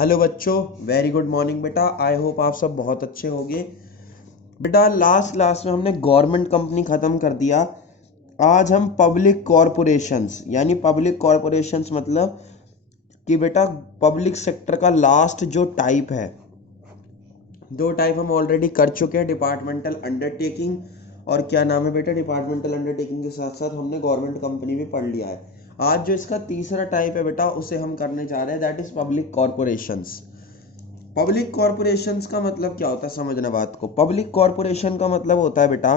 Hello बच्चों, very good morning बेटा। I hope आप सब बहुत अच्छे होंगे। बेटा लास्ट क्लास में हमने गवर्नमेंट कंपनी ख़त्म कर दिया। आज हम पब्लिक कॉरपोरेशंस यानी पब्लिक कॉरपोरेशंस मतलब कि बेटा पब्लिक सेक्टर का लास्ट जो टाइप है, दो टाइप हम ऑलरेडी कर चुके हैं, डिपार्टमेंटल अंडरटेकिंग और क्या नाम है बेटा, डिपार्टमेंटल अंडरटेकिंग के साथ साथ हमने गवर्नमेंट कंपनी भी पढ़ लिया है। आज जो इसका तीसरा टाइप है बेटा उसे हम करने जा रहे हैं, that is public corporations. Public corporations का मतलब क्या होता है, समझना बात को। पब्लिक कॉरपोरेशन का मतलब होता है बेटा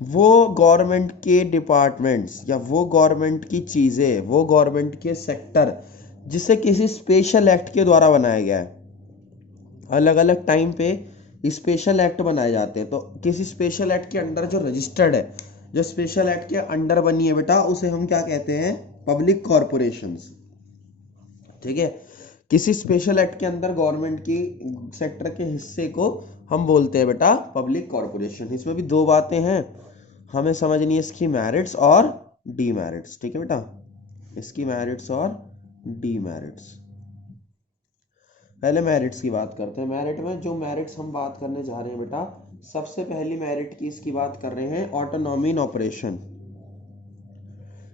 वो गवर्नमेंट के डिपार्टमेंट्स या वो गवर्नमेंट की चीज़ें, वो गवर्नमेंट के सेक्टर जिसे किसी स्पेशल एक्ट के द्वारा बनाया गया है। अलग अलग टाइम पे स्पेशल एक्ट बनाए जाते हैं, तो किसी स्पेशल एक्ट के अंडर जो रजिस्टर्ड है, जो स्पेशल एक्ट के अंडर बनी है बेटा, उसे हम क्या कहते हैं, पब्लिक कॉरपोरेशंस। ठीक है, किसी स्पेशल एक्ट के अंदर गवर्नमेंट की सेक्टर के हिस्से को हम बोलते हैं बेटा पब्लिक कॉरपोरेशन। इसमें भी दो बातें हैं हमें समझनी है, इसकी मेरिट्स और डीमेरिट्स। ठीक है बेटा, इसकी मेरिट्स और डीमेरिट्स। पहले मेरिट्स की बात करते हैं। मेरिट में जो मेरिट्स हम बात करने जा रहे हैं बेटा, सबसे पहली मेरिट की इसकी बात कर रहे हैं ऑटोनॉमी इन ऑपरेशन।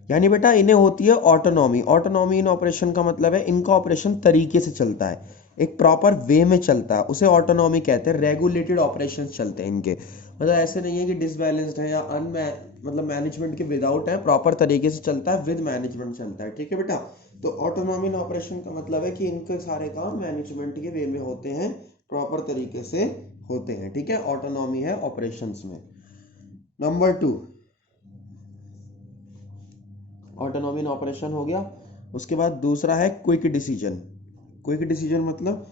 यानी बेटा इन्हें होती है ऑटोनॉमी। ऑटोनॉमी इन ऑपरेशन का मतलब है इनका ऑपरेशन तरीके से चलता है, एक प्रॉपर वे में चलता है, उसे ऑटोनॉमी कहते हैं। रेगुलेटेड ऑपरेशंस चलते हैं इनके, मतलब ऐसे नहीं है कि डिसबैलेंस्ड है या मतलब मैनेजमेंट के विदाउट है, प्रॉपर तरीके से चलता है, विद मैनेजमेंट चलता है। ठीक है बेटा, तो ऑटोनॉमी इन ऑपरेशन का मतलब है कि इनके सारे काम मैनेजमेंट के वे में होते हैं, प्रॉपर तरीके से होते हैं। ठीक है, ऑटोनॉमी है ऑपरेशंस में। नंबर 2, ऑटोनॉमी इन ऑपरेशन हो गया। उसके बाद दूसरा है क्विक डिसीजन। क्विक डिसीजन मतलब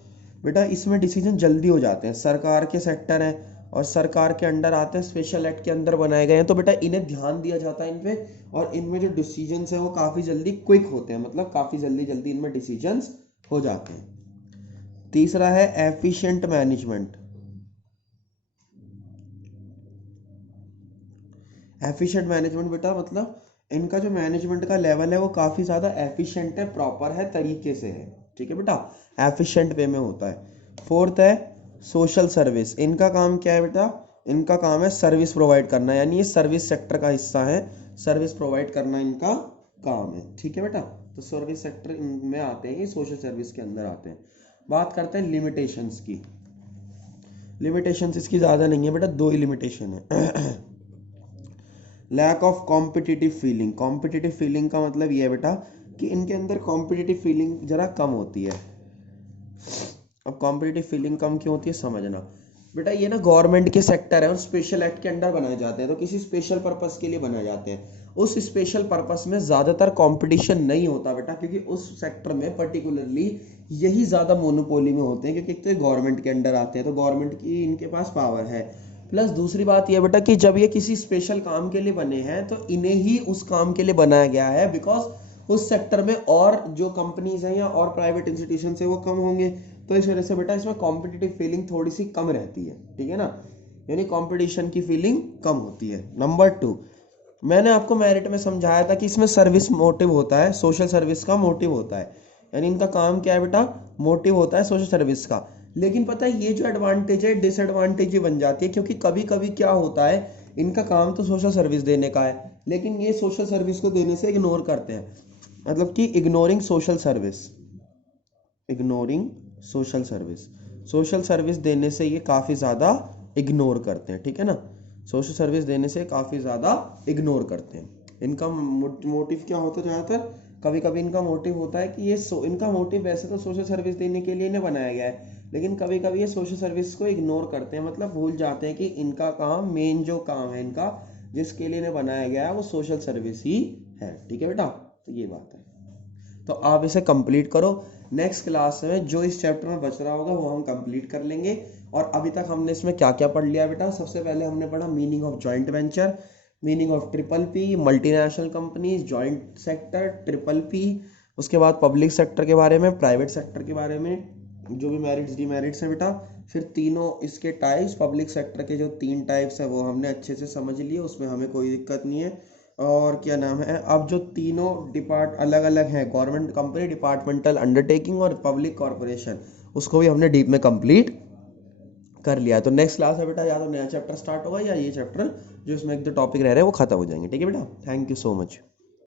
बेटा इसमें डिसीजन जल्दी हो जाते हैं। सरकार के सेक्टर है और सरकार के अंडर आते हैं, स्पेशल एक्ट के अंदर बनाए गए हैं, तो बेटा इन्हें ध्यान दिया जाता है इन पे, और इनमें जो डिसीजंस है वो काफ़ी जल्दी क्विक होते हैं, मतलब काफ़ी जल्दी जल्दी इनमें डिसीजंस हो जाते हैं। तीसरा है एफिशिएंट मैनेजमेंट। एफिशिएंट मैनेजमेंट बेटा मतलब इनका जो मैनेजमेंट का लेवल है वो काफ़ी ज़्यादा एफिशिएंट है, प्रॉपर है, तरीके से है। ठीक है बेटा, एफिशिएंट वे में होता है। फोर्थ है सोशल सर्विस। इनका काम क्या है बेटा, इनका काम है सर्विस प्रोवाइड करना, यानी ये सर्विस सेक्टर का हिस्सा है, सर्विस प्रोवाइड करना इनका काम है। ठीक है बेटा, तो सर्विस सेक्टर इनमें आते हैं, ये सोशल सर्विस के अंदर आते हैं। बात करते हैं लिमिटेशंस की। लिमिटेशंस इसकी ज़्यादा नहीं है बेटा, दो ही लिमिटेशन है। Lack of competitive feeling. Competitive feeling का मतलब ये है बेटा कि इनके अंदर कॉम्पिटिटिव फीलिंग जरा कम होती है। अब कॉम्पिटिटिव फीलिंग कम क्यों होती है समझना बेटा, ये ना गवर्नमेंट के सेक्टर है और स्पेशल एक्ट के अंडर बनाए जाते हैं, तो किसी स्पेशल पर्पस के लिए बनाए जाते हैं। उस स्पेशल पर्पस में ज़्यादातर कंपटीशन नहीं होता बेटा, क्योंकि उस सेक्टर में पर्टिकुलरली यही ज़्यादा मोनोपोली में होते हैं, क्योंकि एक तो गवर्नमेंट के अंडर आते हैं, तो गवर्नमेंट की इनके पास पावर है। प्लस दूसरी बात यह बेटा कि जब ये किसी स्पेशल काम के लिए बने हैं तो इन्हें ही उस काम के लिए बनाया गया है, बिकॉज उस सेक्टर में और जो कंपनीज हैं या और प्राइवेट इंस्टीट्यूशन है वो कम होंगे, तो इस वजह से बेटा इसमें कॉम्पिटिटिव फीलिंग थोड़ी सी कम रहती है। ठीक है ना, यानी कंपटीशन की फीलिंग कम होती है। नंबर 2, मैंने आपको मेरिट में समझाया था कि इसमें सर्विस मोटिव होता है, सोशल सर्विस का मोटिव होता है, यानी इनका काम क्या है बेटा, मोटिव होता है सोशल सर्विस का। लेकिन पता है ये जो एडवांटेज है डिसएडवांटेज ही बन जाती है, क्योंकि कभी कभी क्या होता है, इनका काम तो सोशल सर्विस देने का है, लेकिन ये सोशल सर्विस को देने से इग्नोर करते हैं, मतलब कि ignoring social service, ignoring social service, social service देने से ये काफ़ी ज़्यादा इग्नोर करते हैं। ठीक है ना, सोशल सर्विस देने से काफ़ी ज़्यादा इग्नोर करते हैं। इनका मोटिव क्या होता है ज़्यादातर, कभी कभी इनका मोटिव होता है कि ये इनका मोटिव वैसे तो सोशल सर्विस देने के लिए इन्हें बनाया गया है, लेकिन कभी कभी ये सोशल सर्विस को इग्नोर करते हैं, मतलब भूल जाते हैं कि इनका काम, मेन जो काम है इनका जिसके लिए इन्हें बनाया गया है वो सोशल सर्विस ही है। ठीक है बेटा, तो ये बात है, तो आप इसे कंप्लीट करो। नेक्स्ट क्लास में जो इस चैप्टर में बच रहा होगा वो हम कंप्लीट कर लेंगे। और अभी तक हमने इसमें क्या क्या पढ़ लिया बेटा, सबसे पहले हमने पढ़ा meaning of joint venture, meaning of triple P, multinational companies, joint sector, triple P. उसके बाद पब्लिक सेक्टर के बारे में, प्राइवेट सेक्टर के बारे में, जो भी मेरिट्स डीमेरिट्स है बेटा। फिर तीनों इसके टाइप्स, पब्लिक सेक्टर के जो 3 टाइप्स है वो हमने अच्छे से समझ लिए, उसमें हमें कोई दिक्कत नहीं है। और क्या नाम है, अब जो तीनों अलग अलग हैं, गवर्नमेंट कंपनी, डिपार्टमेंटल अंडरटेकिंग और पब्लिक कॉरपोरेशन, उसको भी हमने डीप में कंप्लीट कर लिया। तो नेक्स्ट क्लास है बेटा या तो नया चैप्टर स्टार्ट होगा या ये चैप्टर जो इसमें एक दो टॉपिक रह रहे हैं वो खत्म हो जाएंगे। ठीक है बेटा, थैंक यू सो मच।